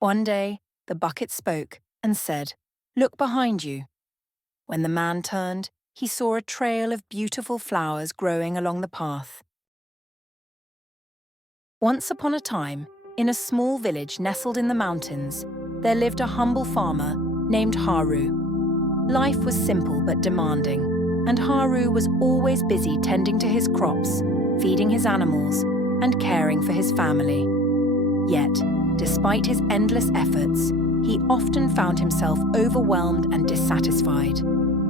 One day, the bucket spoke and said, "Look behind you." When the man turned, he saw a trail of beautiful flowers growing along the path. Once upon a time, in a small village nestled in the mountains, there lived a humble farmer named Haru. Life was simple but demanding, and Haru was always busy tending to his crops, feeding his animals, and caring for his family. Yet, despite his endless efforts, he often found himself overwhelmed and dissatisfied.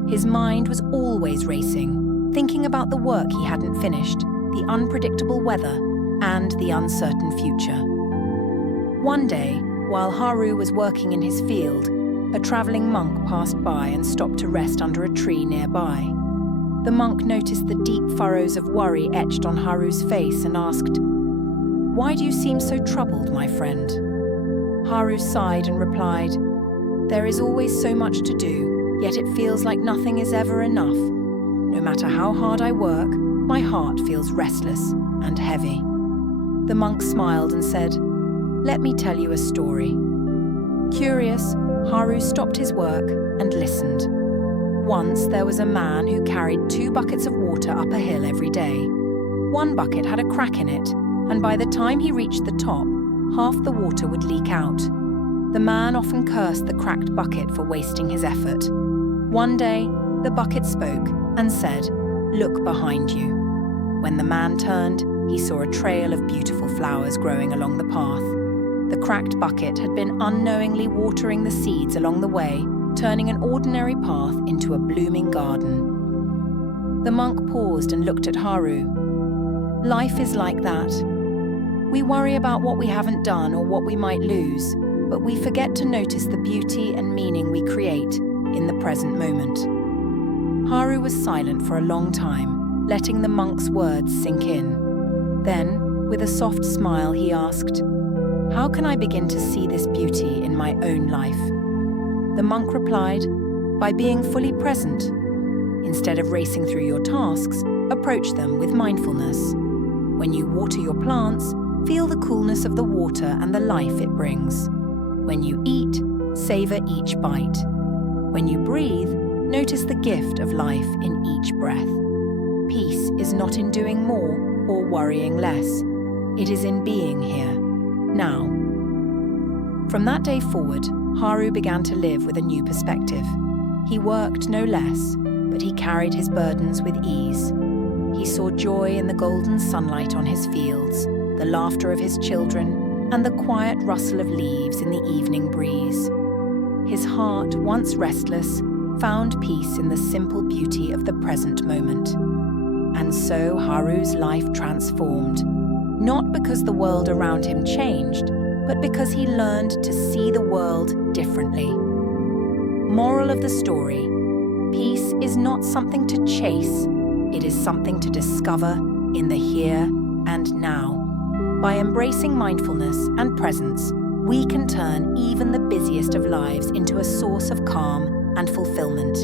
His mind was always racing, thinking about the work he hadn't finished, the unpredictable weather, and the uncertain future. One day, while Haru was working in his field, a traveling monk passed by and stopped to rest under a tree nearby. The monk noticed the deep furrows of worry etched on Haru's face and asked, "Why do you seem so troubled, my friend?" Haru sighed and replied, "There is always so much to do, yet it feels like nothing is ever enough. No matter how hard I work, my heart feels restless and heavy." The monk smiled and said, "Let me tell you a story." Curious, Haru stopped his work and listened. Once there was a man who carried 2 buckets of water up a hill every day. One bucket had a crack in it, and by the time he reached the top, half the water would leak out. The man often cursed the cracked bucket for wasting his effort. One day, the bucket spoke and said, "Look behind you." When the man turned, he saw a trail of beautiful flowers growing along the path. The cracked bucket had been unknowingly watering the seeds along the way, turning an ordinary path into a blooming garden. The monk paused and looked at Haru. Life is like that. We worry about what we haven't done or what we might lose, but we forget to notice the beauty and meaning we create in the present moment. Haru was silent for a long time, letting the monk's words sink in. Then, with a soft smile, he asked, "How can I begin to see this beauty in my own life?" The monk replied, "By being fully present. Instead of racing through your tasks, approach them with mindfulness. When you water your plants, feel the coolness of the water and the life it brings. When you eat, savor each bite. When you breathe, notice the gift of life in each breath. Peace is not in doing more or worrying less. It is in being here, now." From that day forward, Haru began to live with a new perspective. He worked no less, but he carried his burdens with ease. He saw joy in the golden sunlight on his fields, the laughter of his children, and the quiet rustle of leaves in the evening breeze. His heart, once restless, found peace in the simple beauty of the present moment. And so Haru's life transformed, not because the world around him changed, but because he learned to see the world differently. Moral of the story: peace is not something to chase, it is something to discover in the here and now. By embracing mindfulness and presence, we can turn even the busiest of lives into a source of calm and fulfillment.